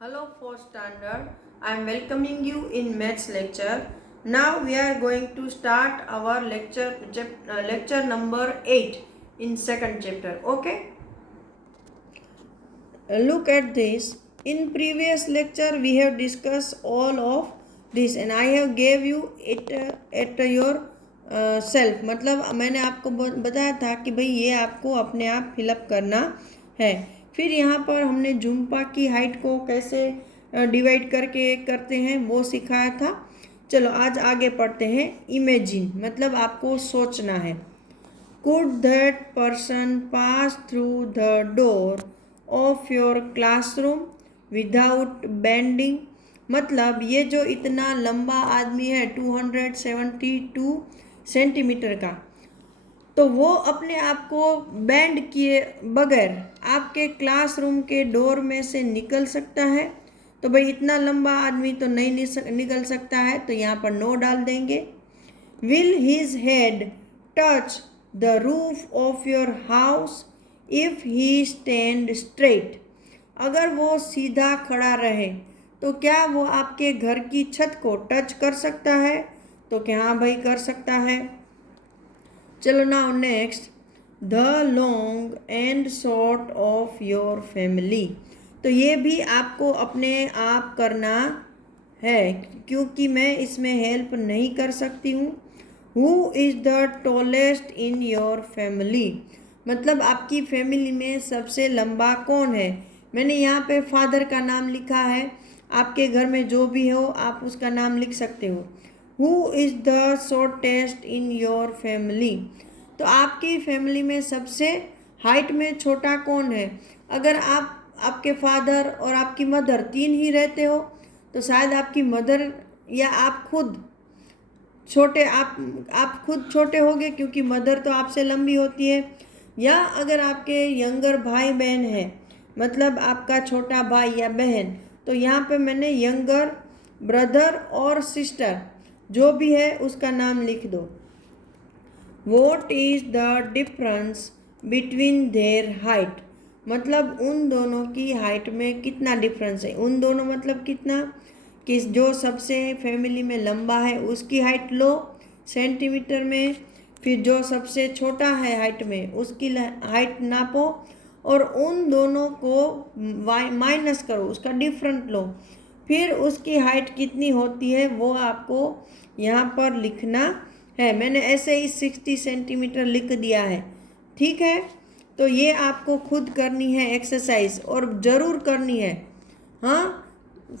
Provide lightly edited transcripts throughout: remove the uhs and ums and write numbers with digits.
Hello, fourth standard. I am welcoming you in maths lecture. Now we are going to start our lecture number 8 in second chapter. Okay. Look at this. In previous lecture we have discussed all of this and I have gave you it at your self. मतलब मैंने आपको बताया था कि भाई ये आपको अपने आप फिलअप करना है. फिर यहाँ पर हमने जुम्पा की हाइट को कैसे डिवाइड करके करते हैं वो सिखाया था. चलो आज आगे पढ़ते हैं. इमेजिन मतलब आपको सोचना है. Could that person pass through the door of your classroom without bending? मतलब ये जो इतना लंबा आदमी है 272 सेंटीमीटर का, तो वो अपने आप को बेंड किए बगैर आपके क्लासरूम के डोर में से निकल सकता है. तो भाई इतना लंबा आदमी तो नहीं निकल सकता है, तो यहाँ पर नो डाल देंगे. Will his head touch the roof of your house if he stand straight? अगर वो सीधा खड़ा रहे तो क्या वो आपके घर की छत को टच कर सकता है? तो क्या हाँ भाई कर सकता है. चलो now next. The long and short of your family. तो ये भी आपको अपने आप करना है क्योंकि मैं इसमें हेल्प नहीं कर सकती हूँ. Who is the tallest in your family. मतलब आपकी फैमिली में सबसे लंबा कौन है. मैंने यहाँ पे फादर का नाम लिखा है. आपके घर में जो भी हो आप उसका नाम लिख सकते हो. Who is the shortest in your family. तो आपकी फैमिली में सबसे हाइट में छोटा कौन है. अगर आपके फादर और आपकी मदर तीन ही रहते हो तो शायद आपकी मदर या आप खुद छोटे आप खुद छोटे होगे क्योंकि मदर तो आपसे लंबी होती है. या अगर आपके यंगर भाई बहन है मतलब आपका छोटा भाई या बहन, तो यहाँ पे मैंने यंगर ब्रदर और सिस्टर जो भी है उसका नाम लिख दो. What is the difference between their height. मतलब उन दोनों की हाइट में कितना डिफरेंस है. उन दोनों मतलब कितना कि जो सबसे फैमिली में लंबा है उसकी हाइट लो सेंटीमीटर में, फिर जो सबसे छोटा है हाइट में उसकी हाइट नापो और उन दोनों को माइनस करो, उसका डिफरेंट लो, फिर उसकी हाइट कितनी होती है वो आपको यहाँ पर लिखना है. मैंने ऐसे ही 60 सेंटीमीटर लिख दिया है. ठीक है, तो ये आपको खुद करनी है एक्सरसाइज और ज़रूर करनी है. हाँ,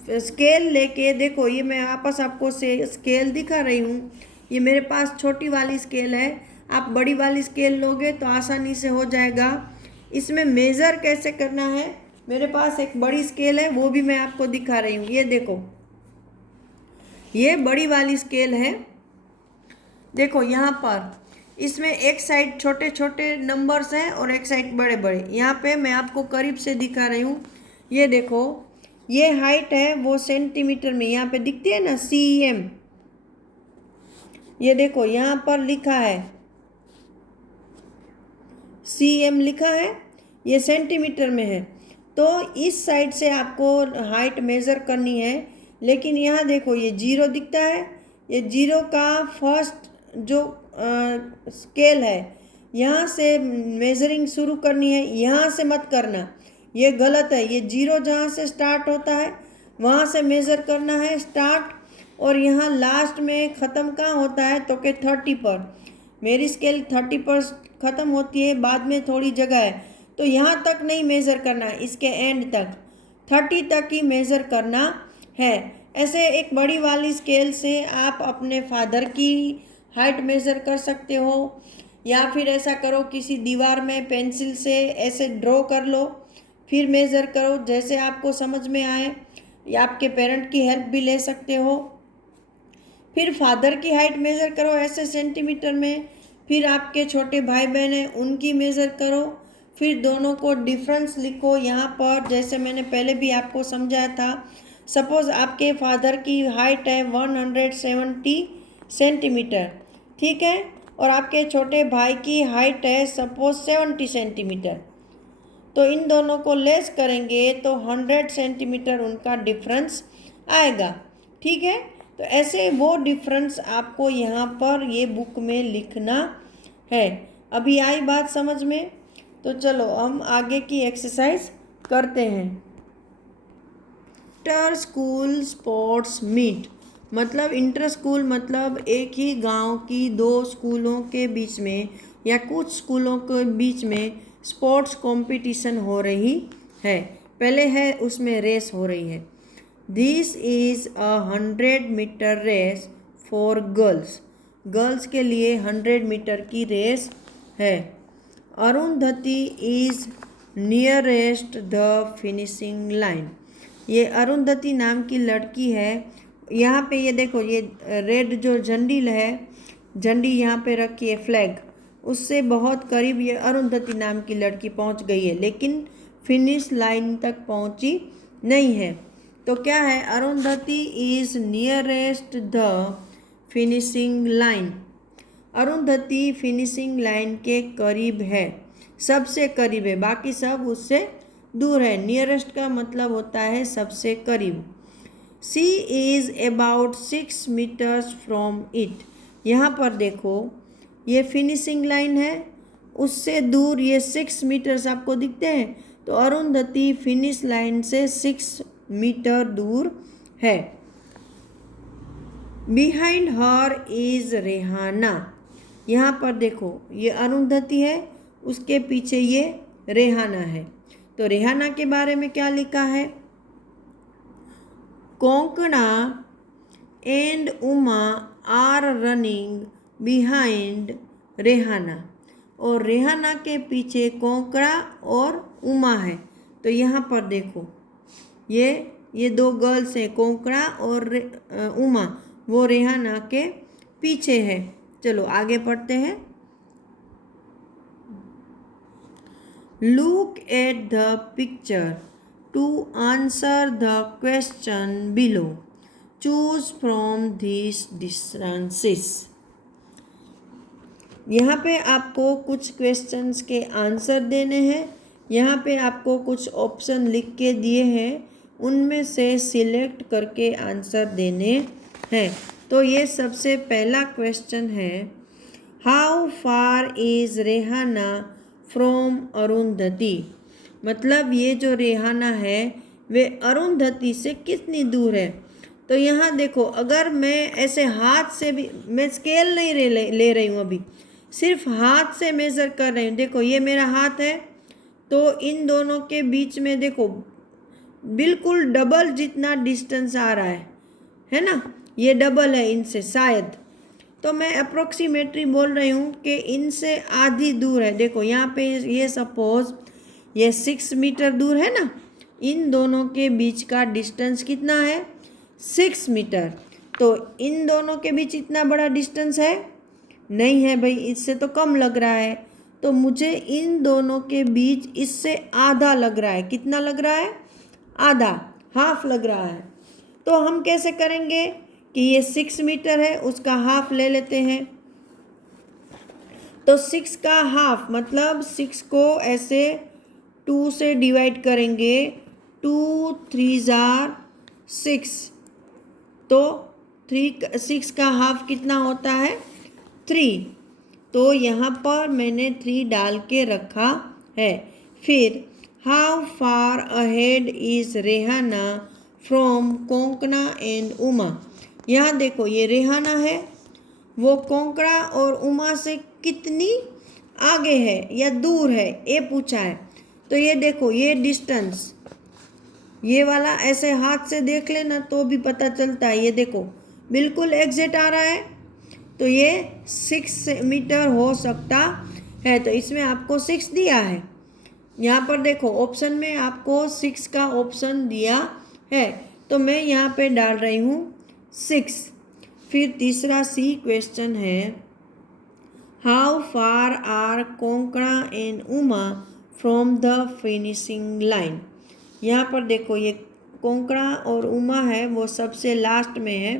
स्केल लेके देखो. ये मैं वापस आपको से स्केल दिखा रही हूँ. ये मेरे पास छोटी वाली स्केल है. आप बड़ी वाली स्केल लोगे तो आसानी से हो जाएगा. इसमें मेज़र कैसे करना है, मेरे पास एक बड़ी स्केल है वो भी मैं आपको दिखा रही हूँ. ये देखो, ये बड़ी वाली स्केल है. देखो यहाँ पर इसमें एक साइड छोटे छोटे नंबर्स हैं और एक साइड बड़े बड़े. यहाँ पे मैं आपको करीब से दिखा रही हूँ. ये देखो, ये हाइट है वो सेंटीमीटर में यहाँ पे दिखती है ना CM. ये देखो यहाँ पर लिखा है CM लिखा है, ये सेंटीमीटर में है. तो इस साइड से आपको हाइट मेज़र करनी है. लेकिन यहाँ देखो ये जीरो दिखता है. ये जीरो का फर्स्ट जो स्केल है यहाँ से मेजरिंग शुरू करनी है. यहाँ से मत करना, ये गलत है. ये जीरो जहाँ से स्टार्ट होता है वहाँ से मेज़र करना है स्टार्ट. और यहाँ लास्ट में ख़त्म कहाँ होता है तो कि 30 पर. मेरी स्केल 30 पर ख़त्म होती है, बाद में थोड़ी जगह है. तो यहाँ तक नहीं मेज़र करना है, इसके एंड तक 30 तक ही मेज़र करना है. ऐसे एक बड़ी वाली स्केल से आप अपने फादर की हाइट मेज़र कर सकते हो. या फिर ऐसा करो, किसी दीवार में पेंसिल से ऐसे ड्रॉ कर लो, फिर मेज़र करो जैसे आपको समझ में आए. या आपके पेरेंट की हेल्प भी ले सकते हो. फिर फादर की हाइट मेज़र करो ऐसे सेंटीमीटर में. फिर आपके छोटे भाई बहन हैं उनकी मेज़र करो. फिर दोनों को डिफरेंस लिखो यहाँ पर, जैसे मैंने पहले भी आपको समझाया था. सपोज़ आपके फादर की हाइट है 170 सेंटीमीटर, ठीक है, और आपके छोटे भाई की हाइट है सपोज 70 सेंटीमीटर. तो इन दोनों को लेस करेंगे तो 100 सेंटीमीटर उनका डिफरेंस आएगा। ठीक है, तो ऐसे वो डिफरेंस आपको यहाँ पर ये बुक में लिखना है। अभी आई बात समझ में? तो चलो हम आगे की एक्सरसाइज करते हैं। इंटर स्कूल स्पोर्ट्स मीट, मतलब इंटर स्कूल मतलब एक ही गांव की दो स्कूलों के बीच में या कुछ स्कूलों के बीच में स्पोर्ट्स कंपटीशन हो रही है। पहले है उसमें रेस हो रही है। This is 100 metre race for girls, girls के लिए 100 मीटर की रेस है। Arundhati is nearest the finishing line, ये अरुंधति नाम की लड़की है। यहाँ पे ये देखो, ये रेड जो झंडी है, झंडी यहाँ पे रखी है फ्लैग, उससे बहुत करीब ये अरुंधति नाम की लड़की पहुँच गई है, लेकिन फिनिश लाइन तक पहुँची नहीं है। तो क्या है, Arundhati is nearest the finishing line, Arundhati finishing line के करीब है, सबसे करीब है, बाकी सब उससे दूर है। नियरेस्ट का मतलब होता है सबसे करीब। She is about 6 metres from it, यहाँ पर देखो ये फिनिशिंग लाइन है, उससे दूर ये 6 मीटर्स आपको दिखते हैं, तो अरुंधति फिनिश लाइन से 6 मीटर दूर है। बिहाइंड हर इज़ रेहाना, यहाँ पर देखो ये अरुंधति है, उसके पीछे ये रेहाना है। तो रेहाना के बारे में क्या लिखा है, Konkona and Uma are running behind Rehana, और रेहाना के पीछे कोंकणा और उमा है। तो यहाँ पर देखो ये दो गर्ल्स हैं, कोंकणा और उमा, वो रेहाना के पीछे है। चलो आगे पढ़ते हैं। Look at the picture to answer the question below. Choose from these distances. यहाँ पे आपको कुछ क्वेश्चंस के आंसर देने हैं। यहाँ पे आपको कुछ ऑप्शन लिख के दिए हैं, उनमें से सिलेक्ट करके आंसर देने हैं। तो ये सबसे पहला क्वेश्चन है, how far is Rehana from Arundhati, मतलब ये जो रेहाना है वे अरुंधति से कितनी दूर है। तो यहाँ देखो, अगर मैं ऐसे हाथ से भी, मैं स्केल नहीं ले रही हूँ, अभी सिर्फ हाथ से मेज़र कर रही हूँ। देखो ये मेरा हाथ है, तो इन दोनों के बीच में देखो बिल्कुल डबल जितना डिस्टेंस आ रहा है ना, ये डबल है इनसे शायद। तो मैं अप्रोक्सीमेटली बोल रही हूँ कि इनसे आधी दूर है। देखो यहाँ पे ये सपोज ये 6 मीटर दूर है ना, इन दोनों के बीच का डिस्टेंस कितना है, 6 मीटर। तो इन दोनों के बीच इतना बड़ा डिस्टेंस है नहीं है भाई, इससे तो कम लग रहा है। तो मुझे इन दोनों के बीच इससे आधा लग रहा है। कितना लग रहा है, आधा, हाफ लग रहा है। तो हम कैसे करेंगे कि ये 6 मीटर है, उसका हाफ ले लेते हैं। तो 6 का हाफ मतलब 6 को ऐसे 2 से डिवाइड करेंगे, 2 3 जार 6, तो 6 का हाफ कितना होता है, 3। तो यहाँ पर मैंने 3 डाल के रखा है। फिर how far ahead is Rehana from Konkona and Uma, यहाँ देखो ये रेहाना है, वो कोंकणा और उमा से कितनी आगे है या दूर है, ये पूछा है। तो ये देखो ये डिस्टेंस, ये वाला ऐसे हाथ से देख लेना तो भी पता चलता है। ये देखो बिल्कुल एग्जैक्ट आ रहा है, तो ये 6 मीटर हो सकता है। तो इसमें आपको 6 दिया है। यहाँ पर देखो ऑप्शन में आपको 6 का ऑप्शन दिया है, तो मैं यहाँ पे डाल रही हूँ 6। फिर तीसरा सी क्वेश्चन है, how far are Konkona and Uma from the finishing line. यहाँ पर देखो ये कोंकणा और उमा है, वो सबसे लास्ट में है,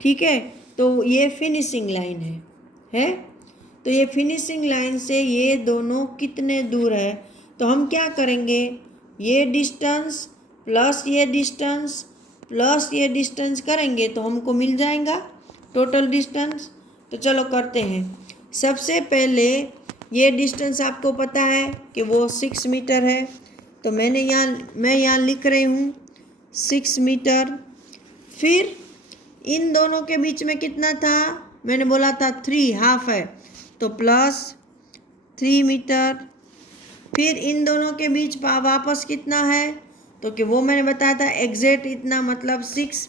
ठीक है। तो ये फिनिशिंग लाइन है। तो ये फिनिशिंग लाइन से ये दोनों कितने दूर है, तो हम क्या करेंगे, ये डिस्टेंस प्लस ये डिस्टेंस प्लस ये डिस्टेंस करेंगे तो हमको मिल जाएगा टोटल डिस्टेंस। तो चलो करते हैं। सबसे पहले ये डिस्टेंस आपको पता है कि वो 6 मीटर है, तो मैं यहाँ लिख रही हूँ 6 मीटर। फिर इन दोनों के बीच में कितना था, मैंने बोला था 3 हाफ है, तो प्लस 3 मीटर। फिर इन दोनों के बीच वापस कितना है, तो कि वो मैंने बताया था एग्जैक्ट इतना मतलब 6,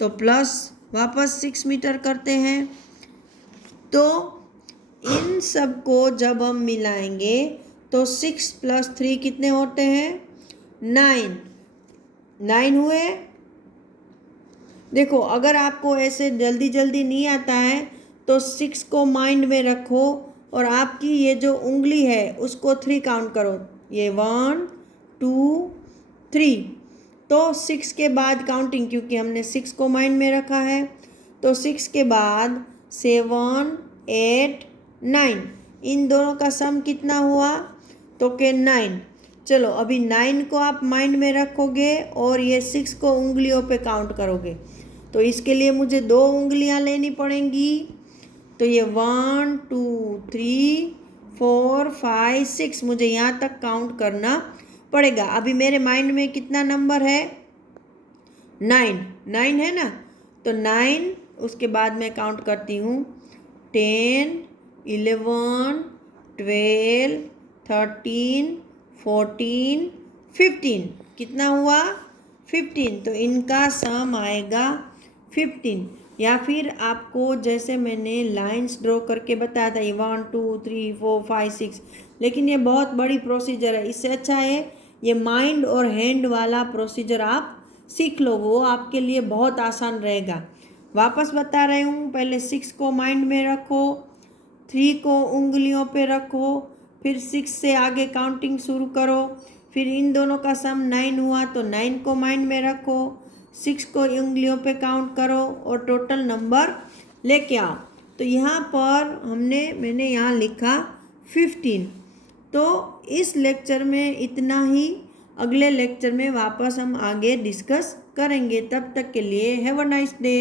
तो प्लस वापस 6 मीटर करते हैं। तो इन सब को जब हम मिलाएंगे तो 6 + 3 कितने होते हैं, 9 हुए। देखो अगर आपको ऐसे जल्दी जल्दी नहीं आता है तो 6 को माइंड में रखो और आपकी ये जो उंगली है उसको 3 काउंट करो, ये 1 2 3। तो 6 के बाद काउंटिंग, क्योंकि हमने 6 को माइंड में रखा है, तो 6 के बाद 7 8 9, इन दोनों का सम कितना हुआ, तो के 9। चलो अभी 9 को आप माइंड में रखोगे और ये 6 को उंगलियों पे काउंट करोगे, तो इसके लिए मुझे 2 उंगलियां लेनी पड़ेंगी। तो ये 1 2 3 4 5 6 मुझे यहाँ तक काउंट करना पड़ेगा। अभी मेरे माइंड में कितना नंबर है, 9 है ना, तो 9 उसके बाद मैं काउंट करती हूँ 10 11 12 13 14 15, कितना हुआ 15, तो इनका सम आएगा 15। या फिर आपको जैसे मैंने लाइंस ड्रॉ करके बताया था, ये 1 2 3 4 5 6, लेकिन ये बहुत बड़ी प्रोसीजर है, इससे अच्छा है ये माइंड और हैंड वाला प्रोसीजर आप सीख लो, वो आपके लिए बहुत आसान रहेगा। वापस बता रही हूँ, पहले 6 को माइंड में रखो, 3 को उंगलियों पे रखो, फिर 6 से आगे काउंटिंग शुरू करो, फिर इन दोनों का सम 9 हुआ तो 9 को माइंड में रखो, 6 को उंगलियों पे काउंट करो और टोटल नंबर लेके आओ। तो यहाँ पर मैंने यहाँ लिखा 15। तो इस लेक्चर में इतना ही, अगले लेक्चर में वापस हम आगे डिस्कस करेंगे। तब तक के लिए हैव अ नाइस डे।